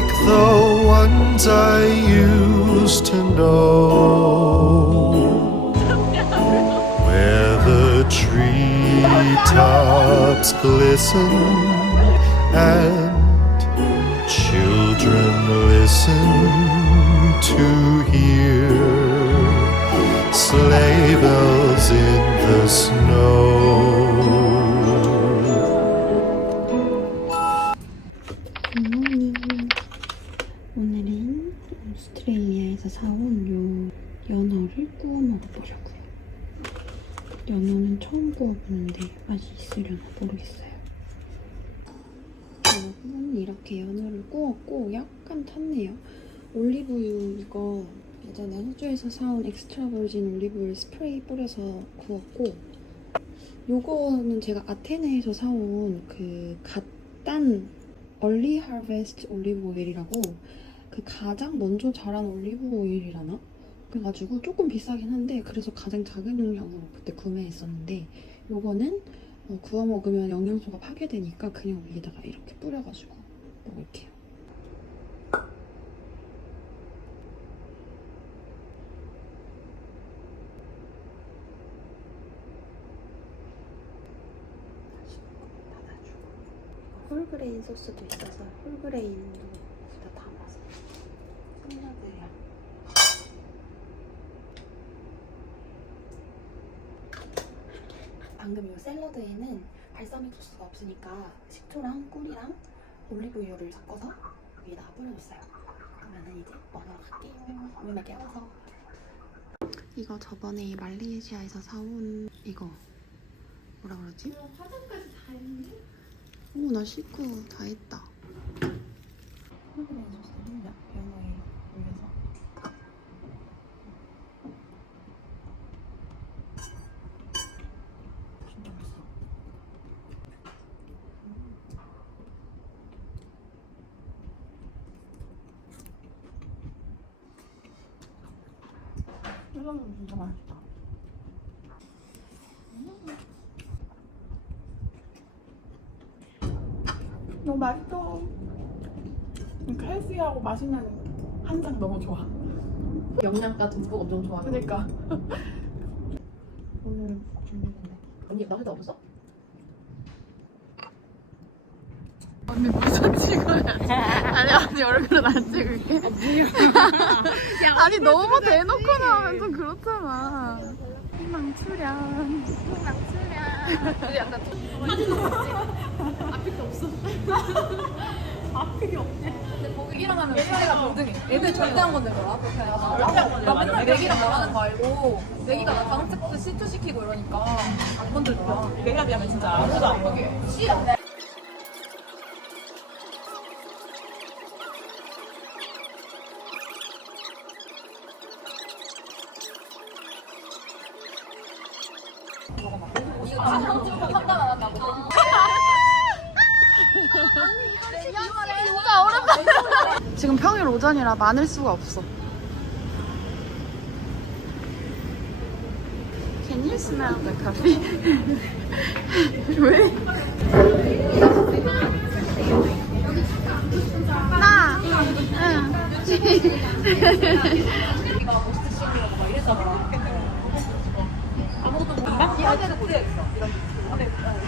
like the ones I used to know, where the treetops glisten and children listen to hear sleigh bells in the snow. 구워보는데 맛이 있으려나 모르겠어요. 여러분 이렇게 연어를 구웠고 약간 탔네요. 올리브유 이거 예전에 호주에서 사온 엑스트라 버진 올리브유 스프레이 뿌려서 구웠고 요거는 제가 아테네에서 사온 그 갓단 얼리 하베스트 올리브 오일이라고 그 가장 먼저 자란 올리브 오일이라나? 그래가지고 조금 비싸긴 한데 그래서 가장 작은 용량으로 그때 구매했었는데 요거는 어, 구워 먹으면 영양소가 파괴되니까 그냥 위에다가 이렇게 뿌려가지고 먹을게요. 홀그레인 소스도 있어서 홀그레인도 다 담아서 샐러드야. 방금 이 샐러드에는 발사믹 소스가 없으니까 식초랑 꿀이랑 올리브유를 섞어서 위에다가 뿌려줬어요. 그러면은 이제 먹으러 갈게요. 오랜만에 깨워서. 이거 저번에 말레이시아에서 사온 이거 뭐라 그러지? 화장까지 다 했는데? 오, 나 씻고 다 했다. 홀그레인 소스를 연어에 올려서. 진짜 맛있어. 이거는 진짜 맛있다. 너무 맛있어. 헬시하고 맛있는 한상 너무 좋아. 영양가 듬뿍 엄청 좋아. 그러니까. 준비됐네. 언니 나 회사 없었어? 언니 무슨 찍어야 아니 언니 얼굴은 안 찍을게. 아니 너무 대놓고 나오면 좀 그렇잖아. 희망 출연. 희망 출연. 근데 약간 근데 거기 일어나면 사이가 동등해. 애들 절대 안 건들더라. 나 맨날 내기랑 나가는 거 알고 내기가 나 다음 책부터 시투 시키고 이러니까 안 건들더라. 내가 비하면 진짜 아무도 안 먹여. 싫 오전이라 많을 수가 없어. Can you smell the coffee? 왜? 나. 응.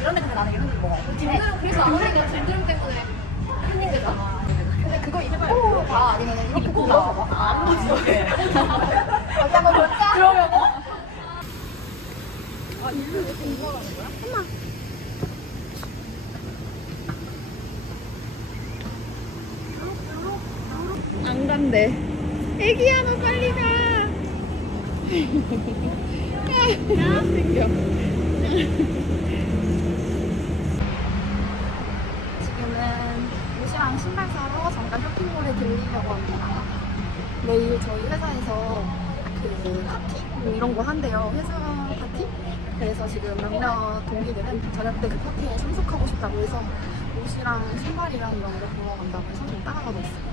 이런 데. 근데 나는 이런 데 먹어. 그래서 게 딩그름 때문에 힐링되잖 아. 근데 그거 입고 봐 아니면 이렇게 입고 봐. 안 보지. 어디 한번 볼까? 그러면 안 간대. 애기야, 너 빨리 가. 야, 생겨. 지금은 옷이랑 신발 사러 잠깐 쇼핑몰에 들리려고 합니다. 내일 저희 회사에서 그 파티 뭐 이런 거 한대요. 회사 파티? 그래서 지금 몇몇 동기들은 저녁 때 그 파티에 참석하고 싶다고 해서 옷이랑 신발이랑 이런 거 보러 간다고 해서 좀 따라가고 있어요.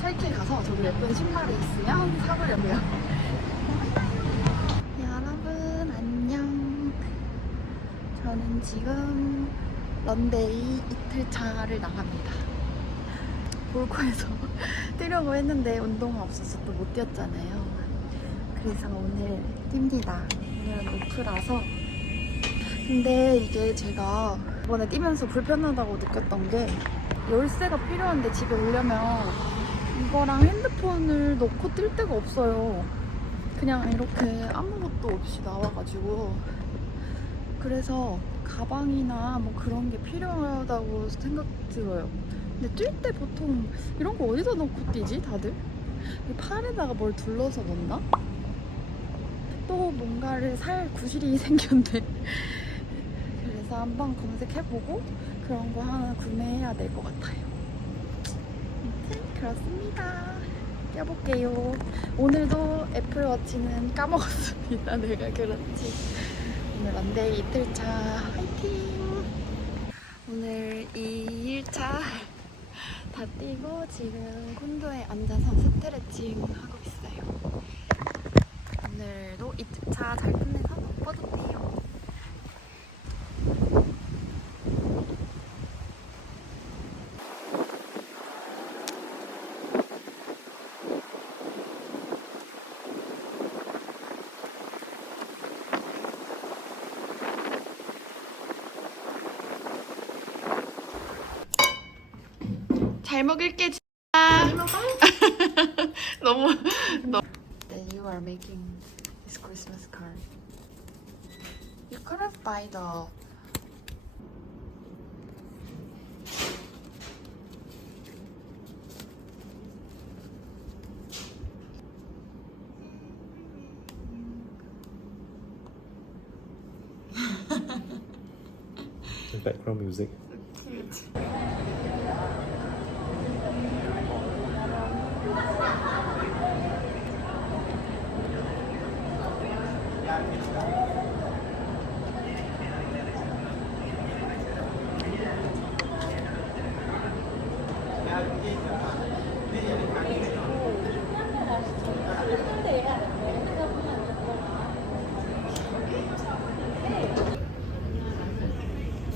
설키 가서 저도 예쁜 신발이 있으면 사보려고요. 여러분 안녕. 저는 지금 런데이 이틀 차를 나갑니다. 볼코에서 뛰려고 했는데 운동화 없어서 또 못 뛰었잖아요. 그래서 오늘 뜁니다. 오늘은 오프라서. 근데 이게 제가 이번에 뛰면서 불편하다고 느꼈던 게 열쇠가 필요한데 집에 오려면 이거랑 핸드폰을 넣고 뛸 데가 없어요. 그냥 이렇게 아무것도 없이 나와가지고 그래서 가방이나 뭐 그런 게 필요하다고 생각 들어요. 근데 뛸 때 보통 이런 거 어디다 넣고 뛰지 다들? 이 팔에다가 뭘 둘러서 넣나? 또 뭔가를 살 구실이 생겼네. 그래서 한번 검색해보고 그런 거 하나 구매해야 될 것 같아요. 아무튼 그렇습니다. 껴볼게요. 오늘도 애플워치는 까먹었습니다. 내가 그렇지. 오늘 원데이 이틀차 화이팅! 오늘 2일차 다 뛰고 지금 콘도에 앉아서 스트레칭 하고 있어요. 오늘도 2주차 잘 끝내서 뿌듯해요. 잘 먹을게 진짜. 너무 너. You are making this Christmas card. You could have buy the. background music.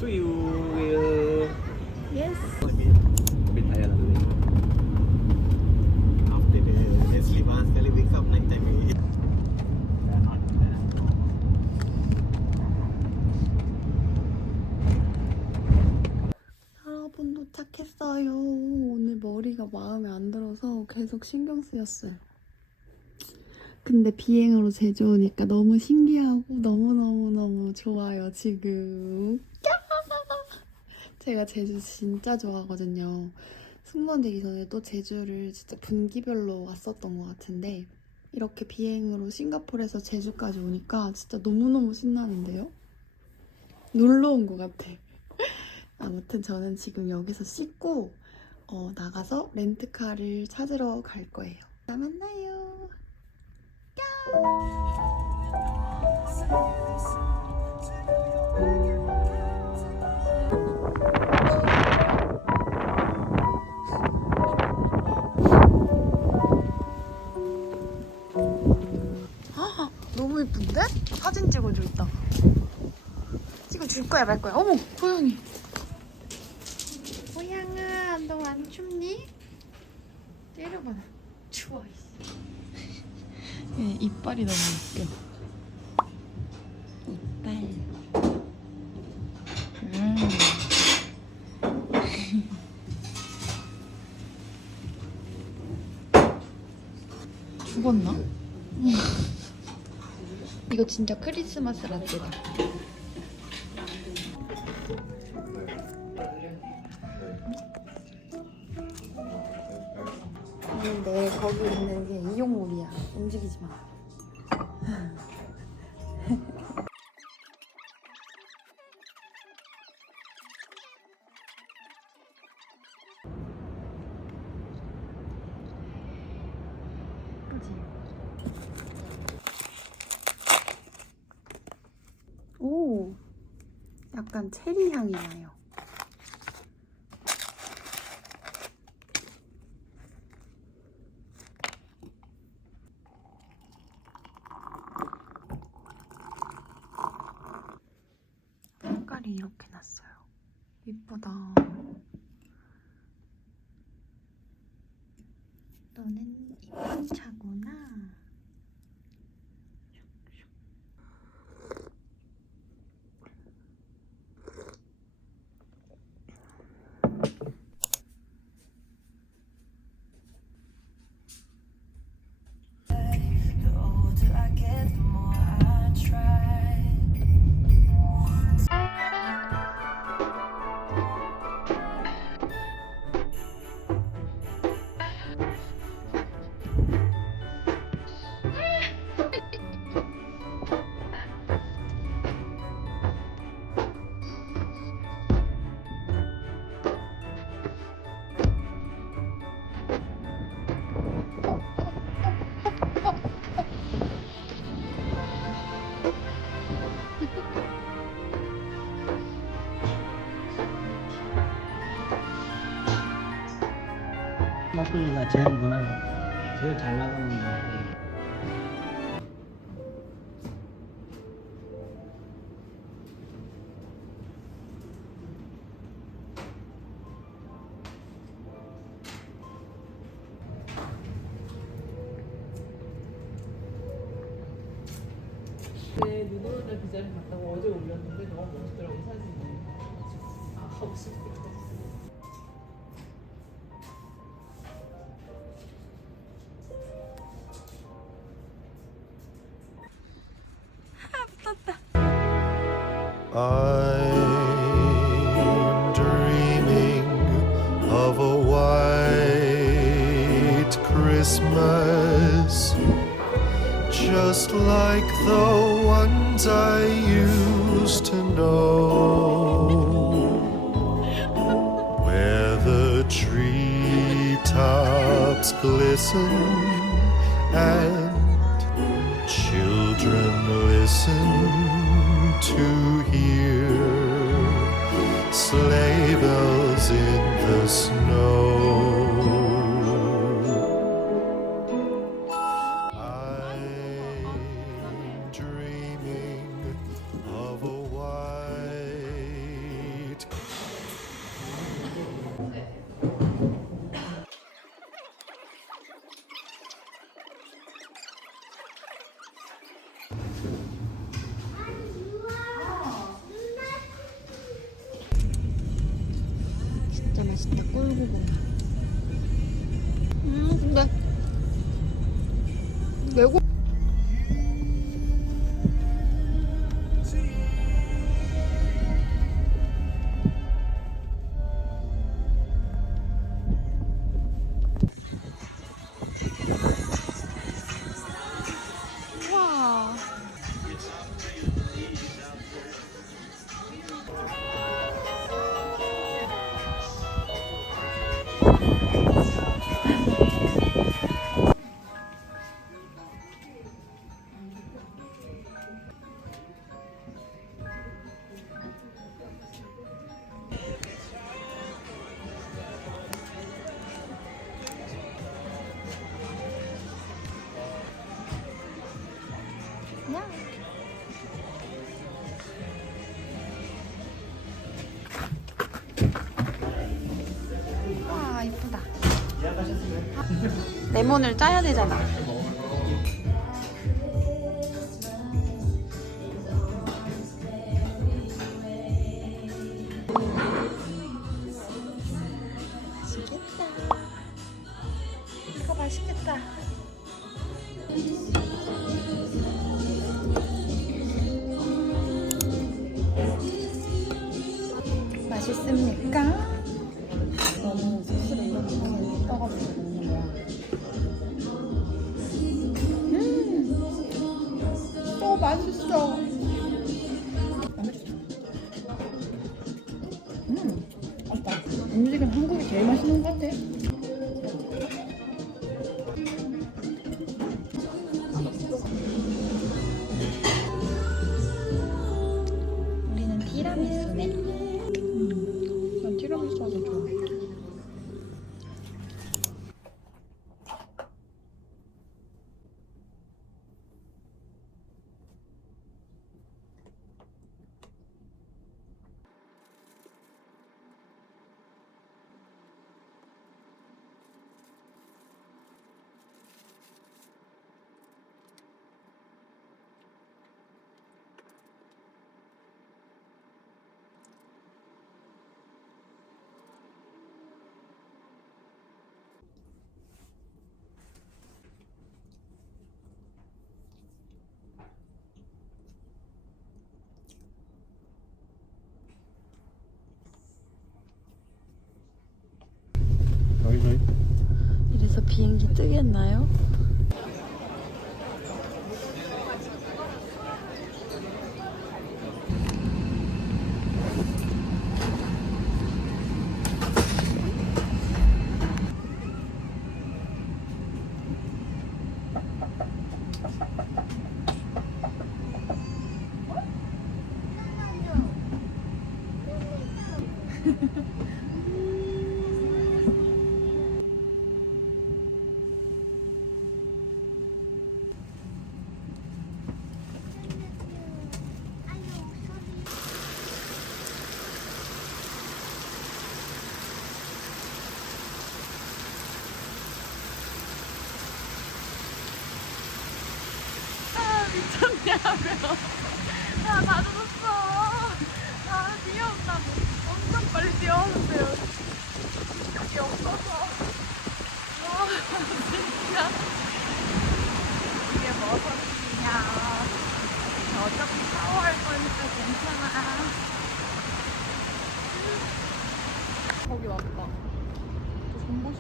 So you will Yes. a bit tired today. after the, the sleep ah, sekali wake up night time already. 여러분 도착했어요. 오늘 머리가 마음에 안 들어서 계속 신경 쓰였어요. 근데 비행으로 제주 오니까 너무 신기하고 너무너무너무 좋아요, 지금. 제가 제주 진짜 좋아하거든요. 승무원 되기 전에 또 제주를 진짜 분기별로 왔었던 것 같은데 이렇게 비행으로 싱가포르에서 제주까지 오니까 진짜 너무너무 신나는데요? 놀러 온 것 같아. 아무튼 저는 지금 여기서 씻고 어, 나가서 렌트카를 찾으러 갈 거예요. 나 만나요. 아, 너무 예쁜데? 사진 찍어줘 이따. 찍어줄 거야 말 거야. 어머 고양이. 고양아 너 안 춥니? 때려봐. 추워. 얘 이빨이 너무 웃겨. 이빨. 음. 죽었나? 음. 이거 진짜 크리스마스 라떼다. 근데 거기 있는 게 이용물이야. 움직이지 마. 오, 약간 체리 향이 나요. 색이 이렇게 났어요. 이쁘다. 너는 이쁜 차구나. 제일 무난해. 제일 잘 나가는 거. 네, 눈오른날 그 자리 갔다고 어제 올렸는데 너무 멋있더라고 사진이. 아, 가고 싶다. Treetops glisten and children listen to hear sleigh bells in the snow. 맛있다 꿀고구마. 음 근데 레몬을 짜야 되잖아. 맛있겠다. 이거 맛있겠다. 비행기 뜨겠나요? 아, 다 젖었어. 아, 뛰어온다고. 엄청 빨리 뛰어오는데요. 여기 없어서. 와, 진짜. 이게 뭐 소리냐. 어차피 샤워할 거니까 괜찮아. 거기 왔다.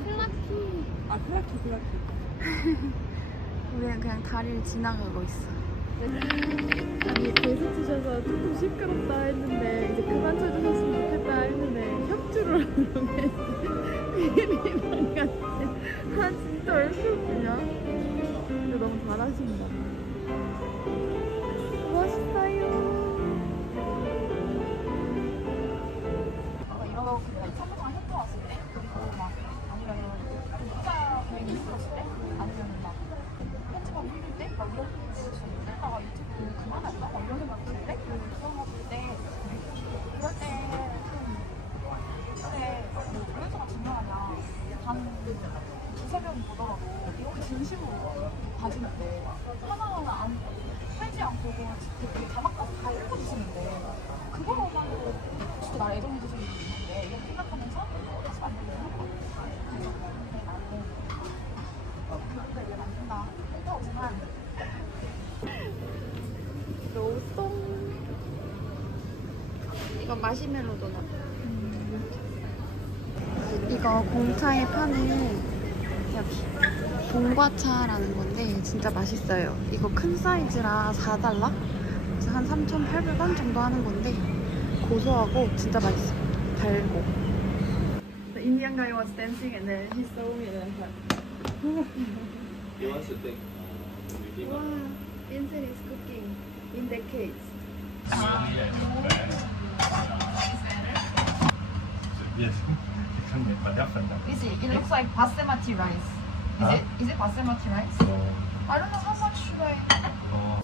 플라키. 아, 플라키, 플라키. 우리는 그냥 다리를 지나가고 있어. 아니 베스트 셔서 조금 시끄럽다 했는데 이제 그만 쳐주셨으면 좋겠다 했는데 협조를 같아 아 진짜 왜 이렇게 웃기냐 근데 너무 잘하신다. 멋있어요. 아니면 막 진심으로 봐주는데 하나하나 안 팔지 않고 되게 자막까지 다 읽어주시는데 그거로만 진짜 나 애정이 되시는 분인데 이렇게 생각하면서 되는 거 그래서 나는 이해 만든다 했다고지만 이건 마시멜로 도넛. 이거 공차에 파는 여기 봉과차라는 건데 진짜 맛있어요. 이거 큰 사이즈라 4달러? 그래서 한 3,800원 정도 하는 건데 고소하고 진짜 맛있어요. 달고. The Indian guy was dancing and then he saw me and then like He wants to take wow Vincent is cooking in the case Yes. It looks like basmati rice. Is Huh? it? Is it basmati rice? So, I don't know how much should I. uh,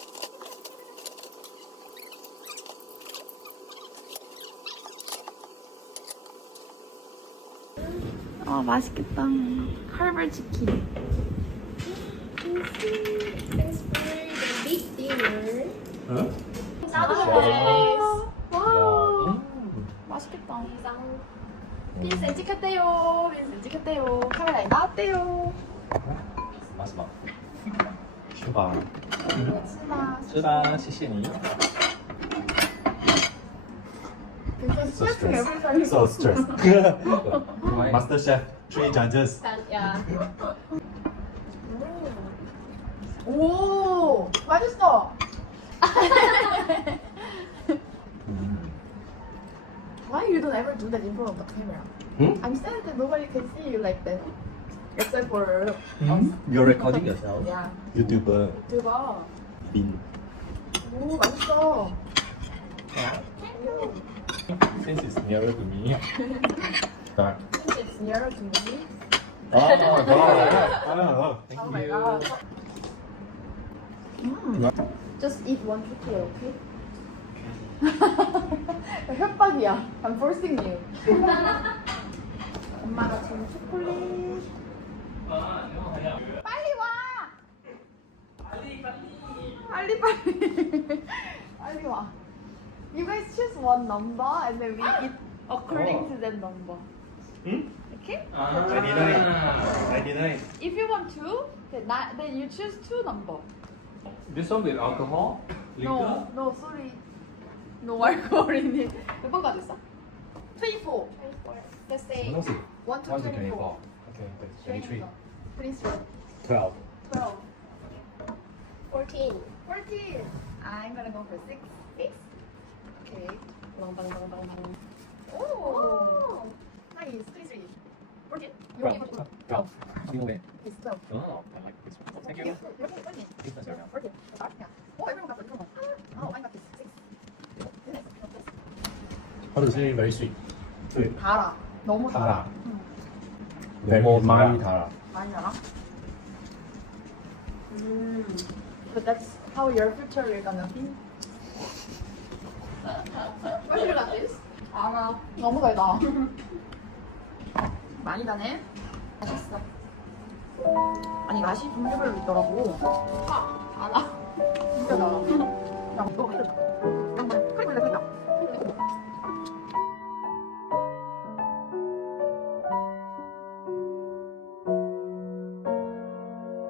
아 맛있겠다. 칼발 치킨. 출발. 치마. 是的，谢谢你。So stressed. So stressed. Master Chef, three judges. 오, 맛있어. Why you don't ever do that in front of the camera? Hmm? I'm sad that nobody can see you like that. Except for us. You're recording yourself. Yeah. YouTuber. 대박. Bin. 오, 맛있어. Since it's nearer to me. Start. It's nearer to me. Oh, God. Oh, thank Oh my god. Mm. Just eat one chocolate, okay? 협박이야. I'm forcing you. 엄마가 준 초콜릿. 빨리 와! 빨리 빨리. 빨리 빨리. 빨리 와. You guys choose one number and then we eat according to that number. Hmm? Okay? 99. 99. If you want two, then, not, then you choose two number. This one with alcohol? No, no, sorry. No alcohol in it. 몇 번까지 있어? 24. 24. Let's say No, see. 1 to 1 to 24. 24. Okay, that's 23. Please read. 12. 12. 14. 14. I'm gonna go for 6. 6. Okay. Bang, bang, bang, bang, bang. Oh. Nice. Please read. 14. You want 12. 12. You win. It's 12. Oh, I like this one. Thank you. You're okay. 14. This one's your now. 14. Start. Yeah. Oh, everyone got the different one. Oh, I got this. 6. Yes. How to say very sweet? Sweet. 달아. 너무 달아. 달아. 응. 너무 많이 달아. 많이 달아? 음. But that's how your future will gonna be. Why you like this? 알아. 너무 달다. 많이 다네. 맛있어. 아니 맛이 종류별로 있더라고. 아, 알아. 진짜 달아.